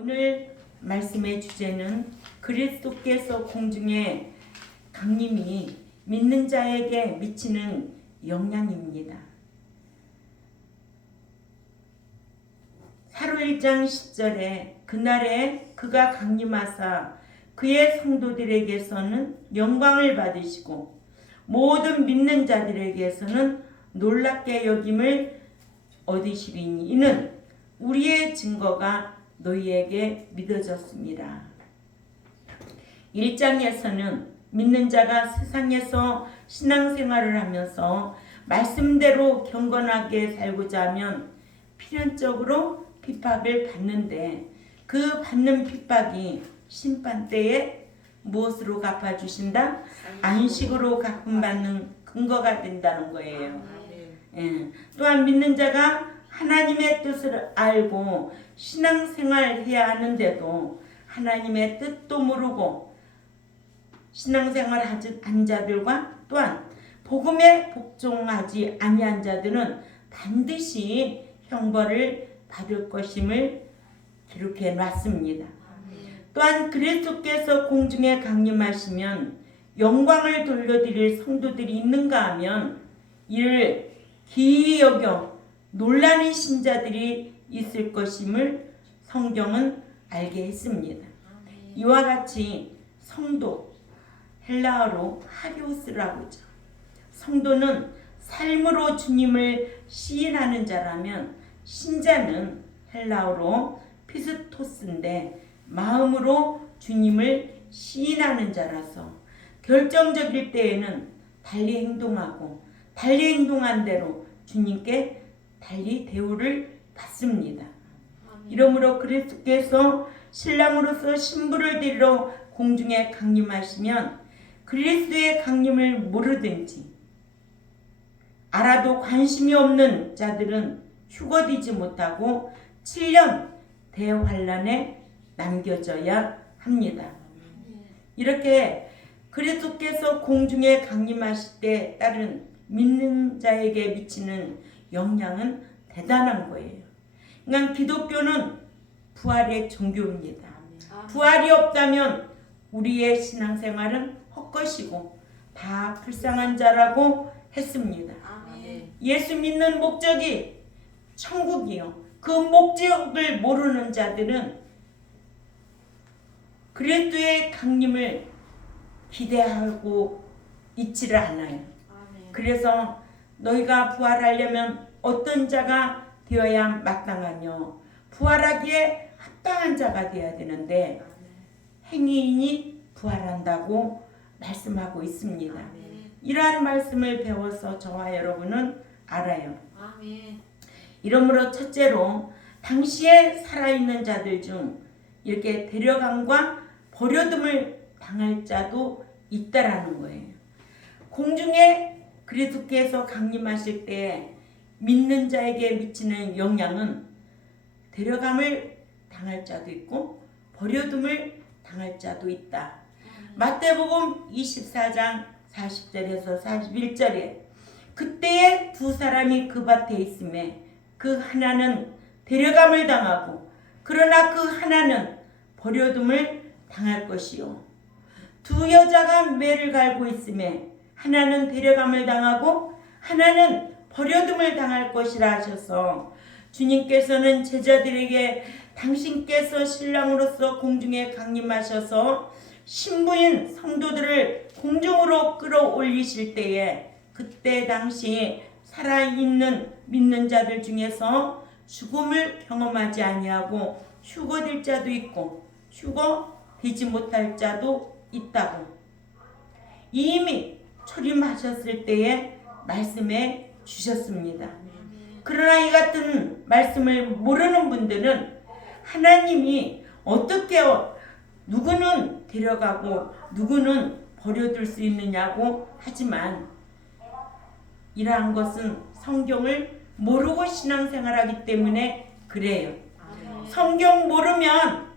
오늘 말씀의 주제는 그리스도께서 공중에 강림이 믿는 자에게 미치는 영향입니다. 사로 1장 10절에 그날에 그가 강림하사 그의 성도들에게서는 영광을 받으시고 모든 믿는 자들에게서는 놀랍게 여김을 얻으시리니 이는 우리의 증거가 너희에게 믿어졌습니다. 1장에서는 믿는 자가 세상에서 신앙생활을 하면서 말씀대로 경건하게 살고자 하면 필연적으로 핍박을 받는데 그 받는 핍박이 심판때에 무엇으로 갚아주신다? 안식으로 갚음받는 근거가 된다는 거예요. 또한 믿는 자가 하나님의 뜻을 알고 신앙생활 해야 하는데도 하나님의 뜻도 모르고 신앙생활 한 자들과 또한 복음에 복종하지 아니한 자들은 반드시 형벌을 받을 것임을 기록해 놨습니다. 또한 그리스도께서 공중에 강림하시면 영광을 돌려드릴 성도들이 있는가 하면 이를 기이 여겨 놀라는 신자들이 있을 것임을 성경은 알게 했습니다. 이와 같이 성도, 헬라어로 하리오스라고 하죠. 성도는 삶으로 주님을 시인하는 자라면 신자는 헬라어로 피스토스인데 마음으로 주님을 시인하는 자라서 결정적일 때에는 달리 행동하고 달리 행동한 대로 주님께 달리 대우를 받습니다. 이러므로 그리스도께서 신랑으로서 신부를 데리러 공중에 강림하시면 그리스도의 강림을 모르든지 알아도 관심이 없는 자들은 휴거되지 못하고 7년 대환란에 남겨져야 합니다. 이렇게 그리스도께서 공중에 강림하실 때 따른 믿는 자에게 미치는 영향은 대단한 거예요. 그러니까 기독교는 부활의 종교입니다. 부활이 없다면 우리의 신앙생활은 헛것이고 다 불쌍한 자라고 했습니다. 예수 믿는 목적이 천국이요. 그 목적을 모르는 자들은 그리스도의 강림을 기대하고 있지를 않아요. 그래서 너희가 부활하려면 어떤 자가 되어야 마땅하뇨? 부활하기에 합당한 자가 되어야 되는데 행위인이 부활한다고 말씀하고 있습니다. 이러한 말씀을 배워서 저와 여러분은 알아요. 이러므로 첫째로 당시에 살아있는 자들 중 이렇게 데려감과 버려둠을 당할 자도 있다라는 거예요. 공중에 그리스도께서 강림하실 때 믿는 자에게 미치는 영향은 데려감을 당할 자도 있고 버려둠을 당할 자도 있다. 마태복음 24장 40절에서 41절에 그때에 두 사람이 그 밭에 있음에 그 하나는 데려감을 당하고 그러나 그 하나는 버려둠을 당할 것이요. 두 여자가 매를 갈고 있음에 하나는 데려감을 당하고 하나는 버려둠을 당할 것이라 하셔서 주님께서는 제자들에게 당신께서 신랑으로서 공중에 강림하셔서 신부인 성도들을 공중으로 끌어올리실 때에 그때 당시 살아있는 믿는 자들 중에서 죽음을 경험하지 아니하고 휴거될 자도 있고 휴거되지 못할 자도 있다고 이미 초림하셨을 때에 말씀해 주셨습니다. 그러나 이 같은 말씀을 모르는 분들은 하나님이 어떻게 누구는 데려가고 누구는 버려둘 수 있느냐고 하지만 이러한 것은 성경을 모르고 신앙생활하기 때문에 그래요. 성경 모르면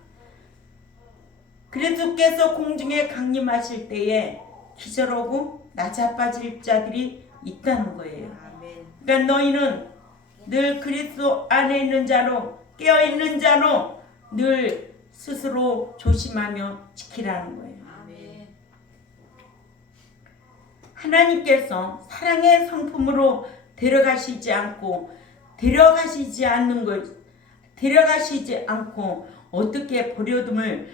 그리스도께서 공중에 강림하실 때에 기절하고 낮아빠질 자들이 있다는 거예요. 그러니까 너희는 늘 그리스도 안에 있는 자로 깨어있는 자로 늘 스스로 조심하며 지키라는 거예요. 하나님께서 사랑의 성품으로 데려가시지 않고 어떻게 버려둠을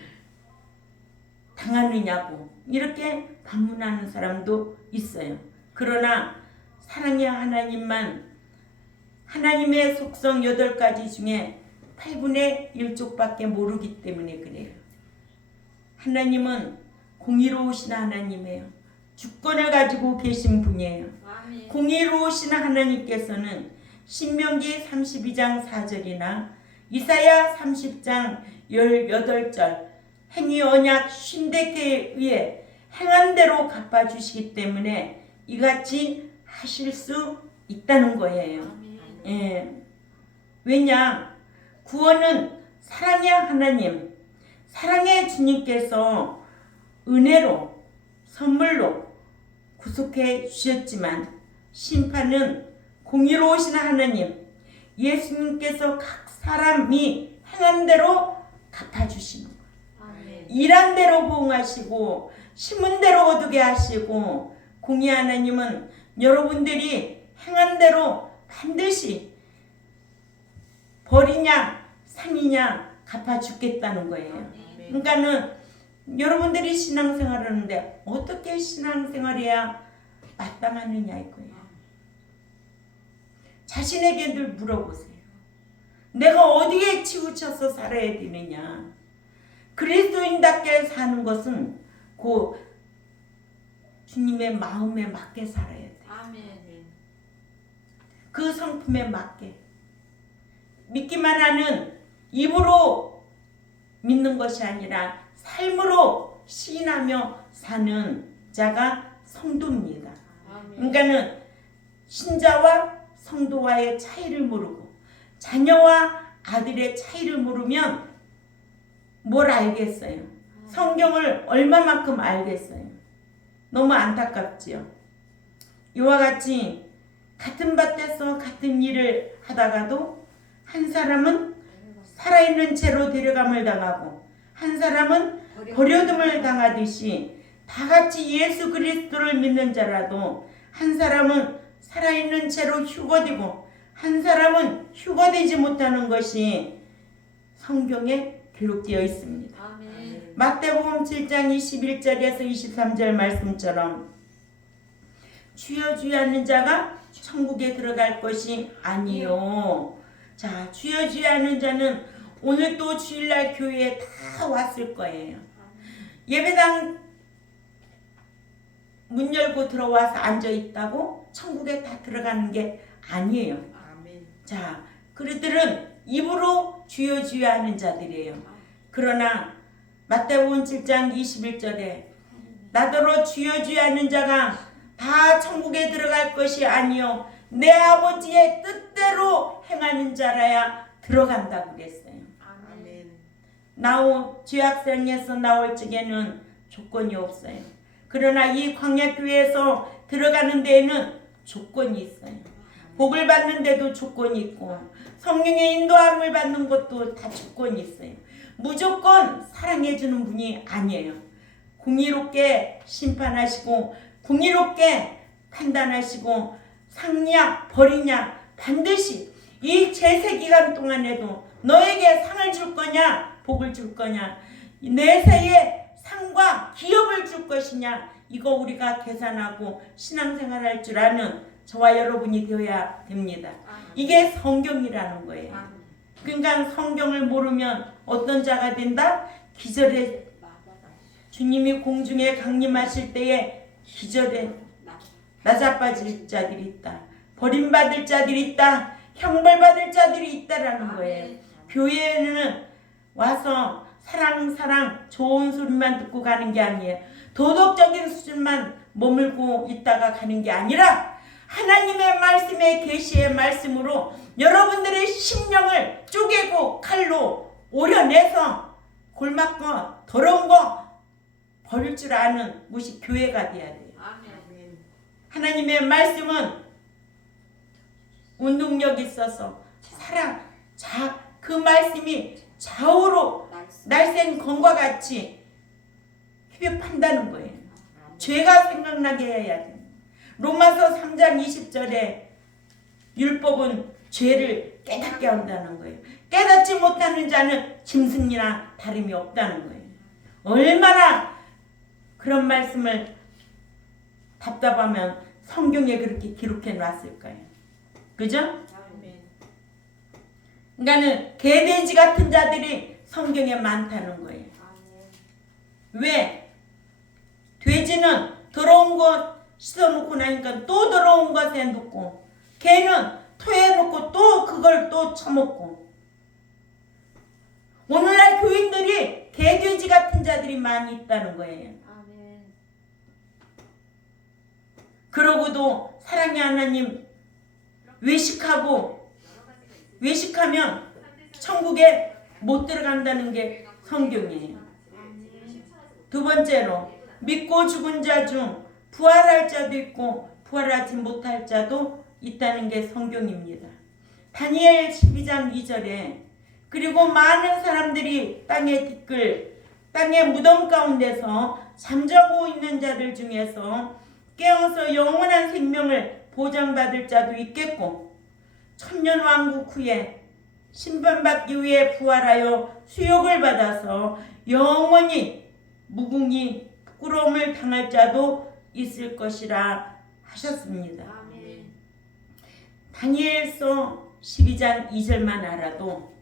당하느냐고 이렇게 반문하는 사람도 있어요. 그러나 사랑의 하나님만 하나님의 속성 8가지 중에 8분의 1쪽밖에 모르기 때문에 그래요. 하나님은 공의로우신 하나님이에요. 주권을 가지고 계신 분이에요. 아멘. 공의로우신 하나님께서는 신명기 32장 4절이나 이사야 30장 18절 행위 언약 50개에 의해 행한 대로 갚아주시기 때문에 이같이 하실 수 있다는 거예요. 예. 왜냐? 구원은 사랑의 하나님, 사랑의 주님께서 은혜로 선물로 구속해 주셨지만 심판은 공의로우신 하나님, 예수님께서 각 사람이 행한 대로 갚아주시는 거예요. 일한 대로 보응하시고 심은 대로 거두게 하시고 공의 하나님은 여러분들이 행한 대로 반드시 벌이냐 상이냐 갚아주겠다는 거예요. 그러니까는 여러분들이 신앙생활을 하는데 어떻게 신앙생활해야 마땅하느냐 이거예요. 자신에게 늘 물어보세요. 내가 어디에 치우쳐서 살아야 되느냐. 그리스도인답게 사는 것은 그 주님의 마음에 맞게 살아야 돼요. 그 성품에 맞게. 믿기만 하는 입으로 믿는 것이 아니라 삶으로 시인하며 사는 자가 성도입니다. 그러니까는 신자와 성도와의 차이를 모르고 자녀와 아들의 차이를 모르면 뭘 알겠어요? 성경을 얼마만큼 알겠어요? 너무 안타깝지요. 이와 같이 같은 밭에서 같은 일을 하다가도 한 사람은 살아있는 채로 데려감을 당하고 한 사람은 버려둠을 당하듯이 다 같이 예수 그리스도를 믿는 자라도 한 사람은 살아있는 채로 휴거되고 한 사람은 휴거되지 못하는 것이 성경에 기록되어 있습니다. 아멘. 마태복음 7장 21절에서 23절 말씀처럼 주여 주여 하는 자가 천국에 들어갈 것이 아니요. 자, 주여 주여 하는 자는 오늘 또 주일날 교회에 다 왔을 거예요. 예배당 문 열고 들어와서 앉아 있다고 천국에 다 들어가는 게 아니에요. 아멘. 자, 그들은 입으로 주여 주여 하는 자들이에요. 그러나 마태복음 7장 21절에 나더러 주여 주여 하는 자가 다 천국에 들어갈 것이 아니요 내 아버지의 뜻대로 행하는 자라야 들어간다고 그랬어요. 아멘. 죄악생에서 나올 적에는 조건이 없어요. 그러나 이 광야교회에서 들어가는 데에는 조건이 있어요. 복을 받는 데도 조건이 있고 성령의 인도함을 받는 것도 다 조건이 있어요. 무조건 사랑해주는 분이 아니에요. 공의롭게 심판하시고 공의롭게 판단하시고 상냐 버리냐 반드시 이 제세기간 동안에도 너에게 상을 줄 거냐 복을 줄 거냐 내세에 상과 기업을 줄 것이냐 이거 우리가 계산하고 신앙생활할 줄 아는 저와 여러분이 되어야 됩니다. 이게 성경이라는 거예요. 그러니까 성경을 모르면 어떤 자가 된다? 기절에 주님이 공중에 강림하실 때에 기절에 낮아빠질 자들이 있다. 버림받을 자들이 있다. 형벌받을 자들이 있다라는 거예요. 교회에는 와서 사랑 좋은 소리만 듣고 가는 게 아니에요. 도덕적인 수준만 머물고 있다가 가는 게 아니라 하나님의 말씀의 계시의 말씀으로 여러분들의 심령을 쪼개고 칼로 오려내서 골막거 더러운 거 버릴 줄 아는 것이 교회가 돼야 돼요. 아멘. 하나님의 말씀은 운동력이 있어서 그 말씀이 좌우로 날쌘 검과 같이 휘벽한다는 거예요. 죄가 생각나게 해야 돼요. 로마서 3장 20절에 율법은 죄를 깨닫게 한다는 거예요. 깨닫지 못하는 자는 짐승이나 다름이 없다는 거예요. 얼마나 그런 말씀을 답답하면 성경에 그렇게 기록해 놨을까요? 그죠? 그러니까는 개돼지 같은 자들이 성경에 많다는 거예요. 왜? 돼지는 더러운 것 씻어놓고 나니까 또 더러운 것에 눕고, 개는 토해 놓고 또 그걸 또 처먹고. 오늘날 교인들이 개돼지 같은 자들이 많이 있다는 거예요. 그러고도 사랑의 하나님 외식하면 천국에 못 들어간다는 게 성경이에요. 두 번째로 믿고 죽은 자 중 부활할 자도 있고 부활하지 못할 자도 있다는 게 성경입니다. 다니엘 12장 2절에 그리고 많은 사람들이 땅의 무덤 가운데서 잠자고 있는 자들 중에서 깨어서 영원한 생명을 보장받을 자도 있겠고 천년왕국 후에 심판받기 위해 부활하여 수욕을 받아서 영원히 무궁히 부끄러움을 당할 자도 있을 것이라 하셨습니다. 아멘. 다니엘서 12장 2절만 알아도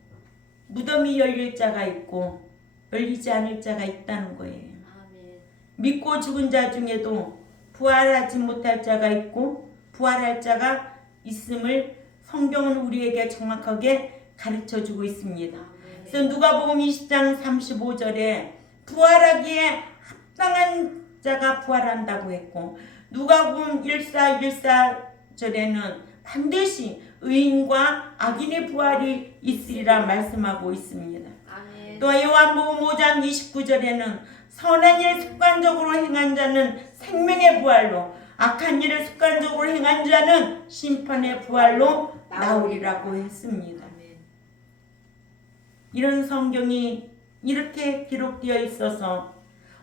무덤이 열릴 자가 있고 열리지 않을 자가 있다는 거예요. 아멘. 믿고 죽은 자 중에도 부활하지 못할 자가 있고 부활할 자가 있음을 성경은 우리에게 정확하게 가르쳐주고 있습니다. 그래서 누가복음 20장 35절에 부활하기에 합당한 자가 부활한다고 했고 누가복음 14절에는 반드시 의인과 악인의 부활이 있으리라 말씀하고 있습니다. 또 요한복음 5장 29절에는 선한 일을 습관적으로 행한 자는 생명의 부활로 악한 일을 습관적으로 행한 자는 심판의 부활로 나오리라고 했습니다. 이런 성경이 이렇게 기록되어 있어서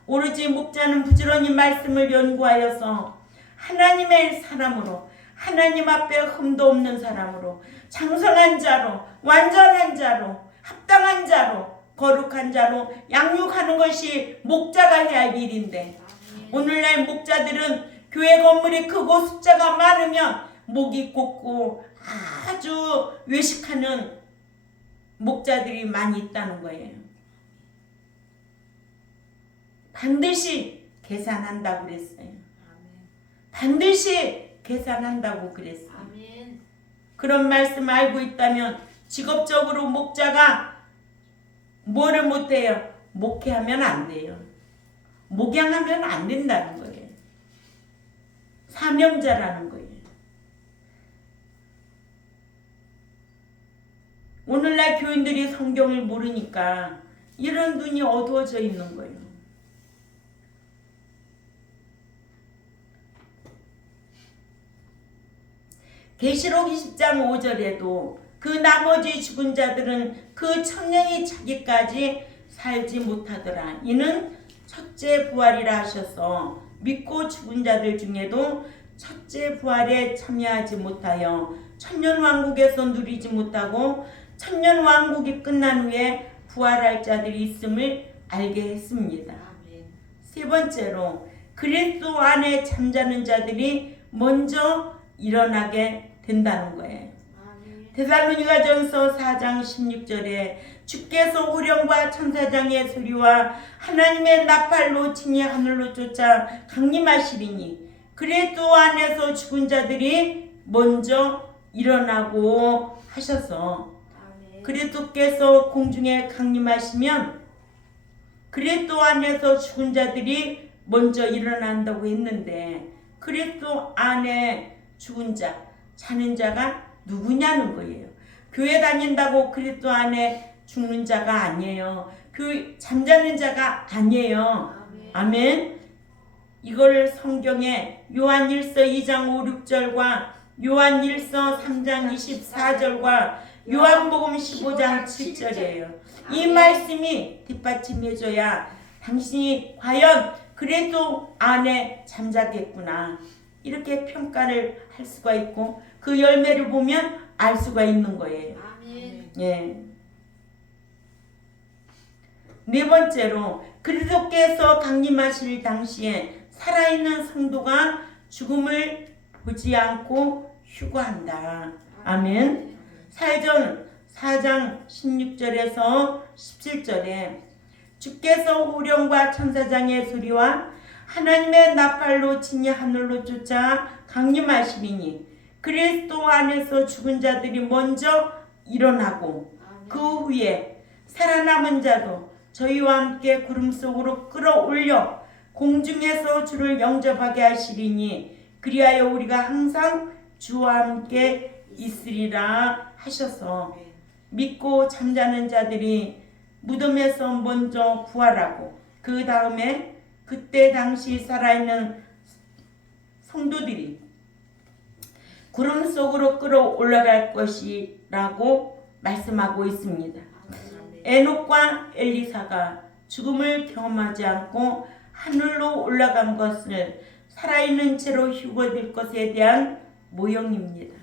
오로지 목자는 부지런히 말씀을 연구하여서 하나님의 사람으로 하나님 앞에 흠도 없는 사람으로 장성한 자로 완전한 자로 합당한 자로 거룩한 자로 양육하는 것이 목자가 해야 할 일인데 오늘날 목자들은 교회 건물이 크고 숫자가 많으면 목이 곱고 아주 외식하는 목자들이 많이 있다는 거예요. 반드시 계산한다고 그랬어요. 반드시 계산한다고 그랬어요. 그런 말씀 알고 있다면 직업적으로 목자가 뭐를 못해요? 목회하면 안 돼요. 목양하면 안 된다는 거예요. 사명자라는 거예요. 오늘날 교인들이 성경을 모르니까 이런 눈이 어두워져 있는 거예요. 계시록 20장 5절에도 그 나머지 죽은 자들은 그 천년이 차기까지 살지 못하더라. 이는 첫째 부활이라 하셔서 믿고 죽은 자들 중에도 첫째 부활에 참여하지 못하여 천년왕국에서 누리지 못하고 천년왕국이 끝난 후에 부활할 자들이 있음을 알게 했습니다. 세 번째로 그리스도 안에 잠자는 자들이 먼저 일어나게 된다는 거예요. 데살로니가전서 4장 16절에 주께서 호령과 천사장의 소리와 하나님의 나팔로 친히 하늘로 쫓아 강림하시리니 그리스도 안에서 죽은 자들이 먼저 일어나고 하셔서 그리스도께서 공중에 강림하시면 그리스도 안에서 죽은 자들이 먼저 일어난다고 했는데 그리스도 안에 죽은 자, 자는 자가 누구냐는 거예요. 교회 다닌다고 그리스도 안에 죽는 자가 아니에요. 잠자는 자가 아니에요. 아멘. 이걸 성경에 요한 1서 2장 5, 6절과 요한일서 3장 24절과 요한복음 15장 7절이에요. 이 말씀이 뒷받침해줘야 당신이 과연 그래도 안에 잠자겠구나 이렇게 평가를 할 수가 있고 그 열매를 보면 알 수가 있는 거예요. 예. 네 번째로 그리스도께서 강림하실 당시에 살아있는 성도가 죽음을 보지 않고 휴거한다. 아멘. 사전 4장 16절에서 17절에 주께서 호령과 천사장의 소리와 하나님의 나팔로 진이 하늘로 쫓아 강림하시리니 그리스도 안에서 죽은 자들이 먼저 일어나고 그 후에 살아남은 자도 저희와 함께 구름 속으로 끌어올려 공중에서 주를 영접하게 하시리니 그리하여 우리가 항상 주와 함께 있으리라 하셔서 믿고 잠자는 자들이 무덤에서 먼저 부활하고 그 다음에 그때 당시 살아있는 성도들이 구름 속으로 끌어올라갈 것이라고 말씀하고 있습니다. 에녹과 엘리사가 죽음을 경험하지 않고 하늘로 올라간 것을 살아있는 채로 휴거될 것에 대한 모형입니다.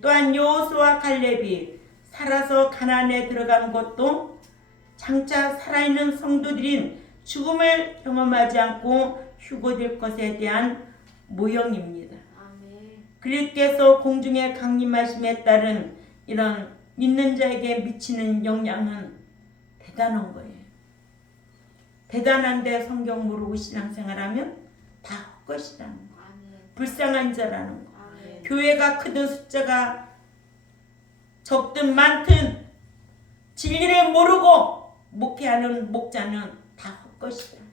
또한 여호수아 갈렙이 살아서 가나안에 들어간 것도 장차 살아있는 성도들인 죽음을 경험하지 않고 휴거될 것에 대한 모형입니다. 그리스도께서 공중에 강림하심에 따른 이런 믿는 자에게 미치는 영향은 대단한 거예요. 대단한데 성경 모르고 신앙생활하면 다 헛것이라는 거. 불쌍한 자라는 거. 교회가 크든 숫자가 적든 많든 진리를 모르고 목회하는 목자는 다 헛것이다.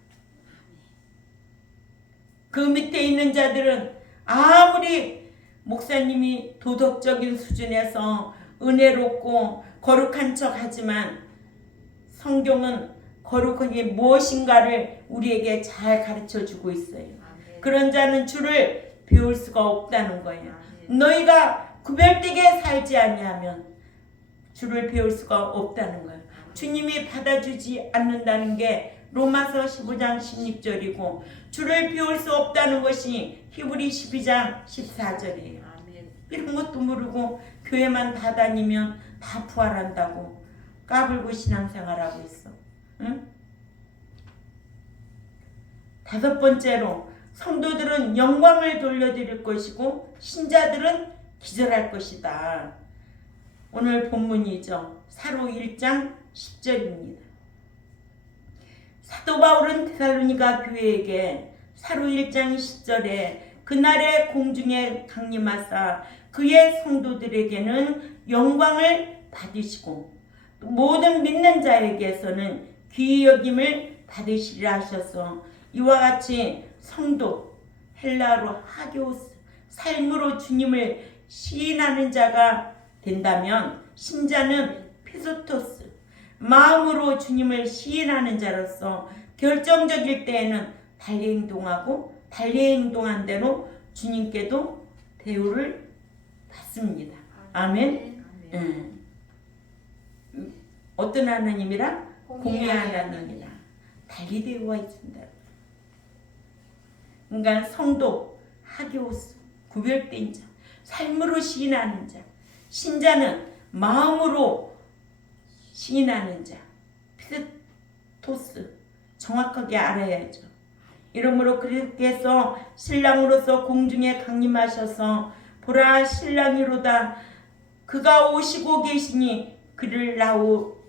그 밑에 있는 자들은 아무리 목사님이 도덕적인 수준에서 은혜롭고 거룩한 척 하지만 성경은 거룩한 게 무엇인가를 우리에게 잘 가르쳐주고 있어요. 그런 자는 주를 배울 수가 없다는 거예요. 너희가 구별되게 살지 아니하면 주를 배울 수가 없다는 거예요. 주님이 받아주지 않는다는 게 로마서 15장 16절이고 주를 배울 수 없다는 것이 히브리 12장 14절이에요. 이런 것도 모르고 교회만 다 다니면 다 부활한다고 까불고 신앙생활하고 있어. 응? 다섯 번째로 성도들은 영광을 돌려드릴 것이고 신자들은 기절할 것이다. 오늘 본문이죠. 사로 1장 10절입니다. 사도 바울은 데살로니가 교회에게 사로 1장 10절에 그날의 공중에 강림하사 그의 성도들에게는 영광을 받으시고 모든 믿는 자에게서는 귀히 여김을 받으시리라 하셔서 이와 같이 성도, 헬라어로 하교스, 삶으로 주님을 시인하는 자가 된다면 신자는 피소토스, 마음으로 주님을 시인하는 자로서 결정적일 때에는 달리 행동하고 달리 행동한 대로 주님께도 대우를 받습니다. 아멘. 어떤 하나님이라? 공의한 하나님이라. 달리 대우가 있습니다. 그러니까 성도, 하교스, 구별된 자, 삶으로 시인하는 자, 신자는 마음으로 시인하는 자, 피스토스, 정확하게 알아야죠. 이러므로 그리스도께서 신랑으로서 공중에 강림하셔서 보라 신랑이로다 그가 오시고 계시니 그를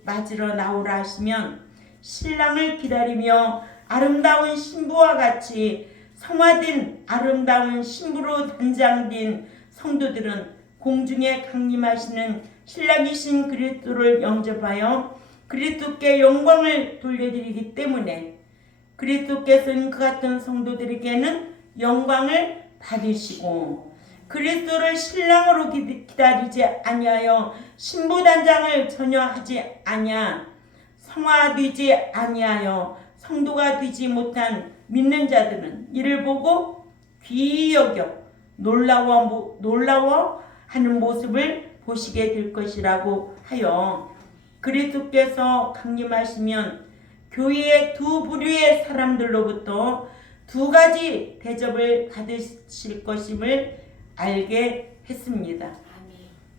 맞으러 나오라 하시면 신랑을 기다리며 아름다운 신부와 같이 성화된 아름다운 신부로 단장된 성도들은 공중에 강림하시는 신랑이신 그리스도를 영접하여 그리스도께 영광을 돌려드리기 때문에 그리스도께서는 그 같은 성도들에게는 영광을 받으시고 그리스도를 신랑으로 기다리지 아니하여 신부단장을 전혀 하지 아니하 성화되지 아니하여 성도가 되지 못한 믿는 자들은 이를 보고 귀히 여겨 놀라워하는 모습을 보시게 될 것이라고 하여 그리스도께서 강림하시면 교회의 두 부류의 사람들로부터 두 가지 대접을 받으실 것임을 알게 했습니다.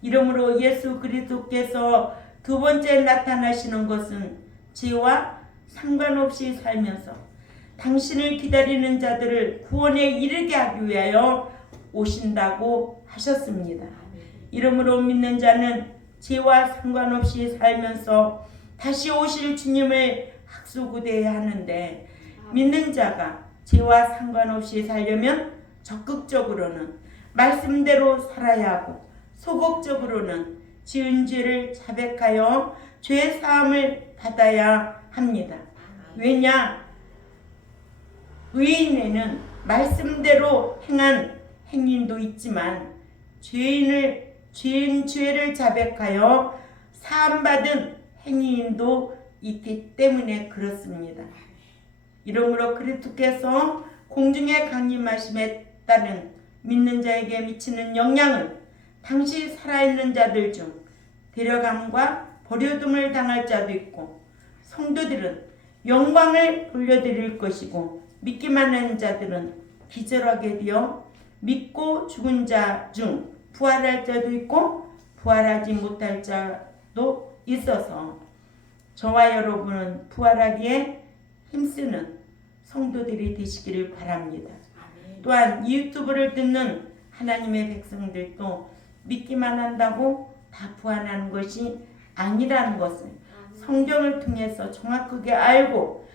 이러므로 예수 그리스도께서 두 번째 나타나시는 것은 죄와 상관없이 살면서 당신을 기다리는 자들을 구원에 이르게 하기 위하여 오신다고 하셨습니다. 이러므로 믿는 자는 죄와 상관없이 살면서 다시 오실 주님을 학수구대해야 하는데, 믿는 자가 죄와 상관없이 살려면 적극적으로는 말씀대로 살아야 하고 소극적으로는 지은 죄를 자백하여 죄 사함을 받아야 합니다. 왜냐? 의인에는 말씀대로 행한 행인도 있지만 죄를 자백하여 사함받은 행인도 있기 때문에 그렇습니다. 이러므로 그리스도께서 공중에 강림하심에 따른 믿는 자에게 미치는 영향은 당시 살아있는 자들 중 데려감과 버려둠을 당할 자도 있고, 성도들은 영광을 돌려드릴 것이고, 믿기만 하는 자들은 기절하게 되어 믿고 죽은 자 중 부활할 자도 있고 부활하지 못할 자도 있어서 저와 여러분은 부활하기에 힘쓰는 성도들이 되시기를 바랍니다. 또한 이 유튜브를 듣는 하나님의 백성들도 믿기만 한다고 다 부활하는 것이 아니라는 것을 성경을 통해서 정확하게 알고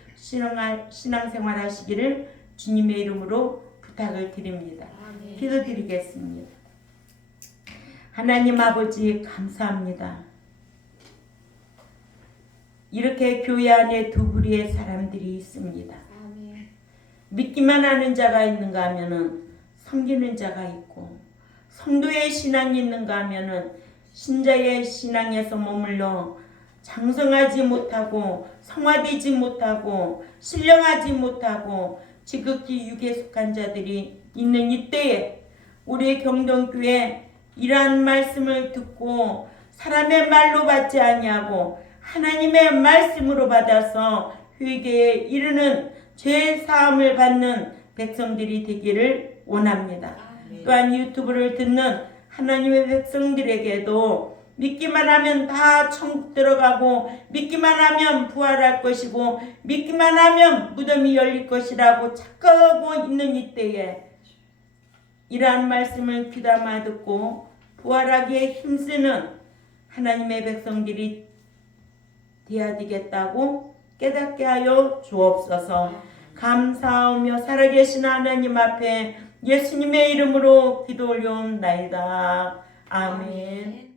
신앙생활 하시기를 주님의 이름으로 부탁을 드립니다. 기도드리겠습니다. 하나님 아버지 감사합니다. 이렇게 교회 안에 두 부류의 사람들이 있습니다. 믿기만 하는 자가 있는가 하면은 섬기는 자가 있고, 성도의 신앙이 있는가 하면은 신자의 신앙에서 머물러 장성하지 못하고 성화되지 못하고 신령하지 못하고 지극히 육에 속한 자들이 있는 이때에 우리 경동교회 이러한 말씀을 듣고 사람의 말로 받지 아니하고 하나님의 말씀으로 받아서 회개에 이르는 죄 사함을 받는 백성들이 되기를 원합니다. 또한 유튜브를 듣는 하나님의 백성들에게도 믿기만 하면 다 천국 들어가고 믿기만 하면 부활할 것이고 믿기만 하면 무덤이 열릴 것이라고 착각하고 있는 이때에 이러한 말씀을 귀담아 듣고 부활하기에 힘쓰는 하나님의 백성들이 되어야 되겠다고 깨닫게 하여 주옵소서. 감사하며 살아계신 하나님 앞에 예수님의 이름으로 기도 올려옵나이다. 아멘.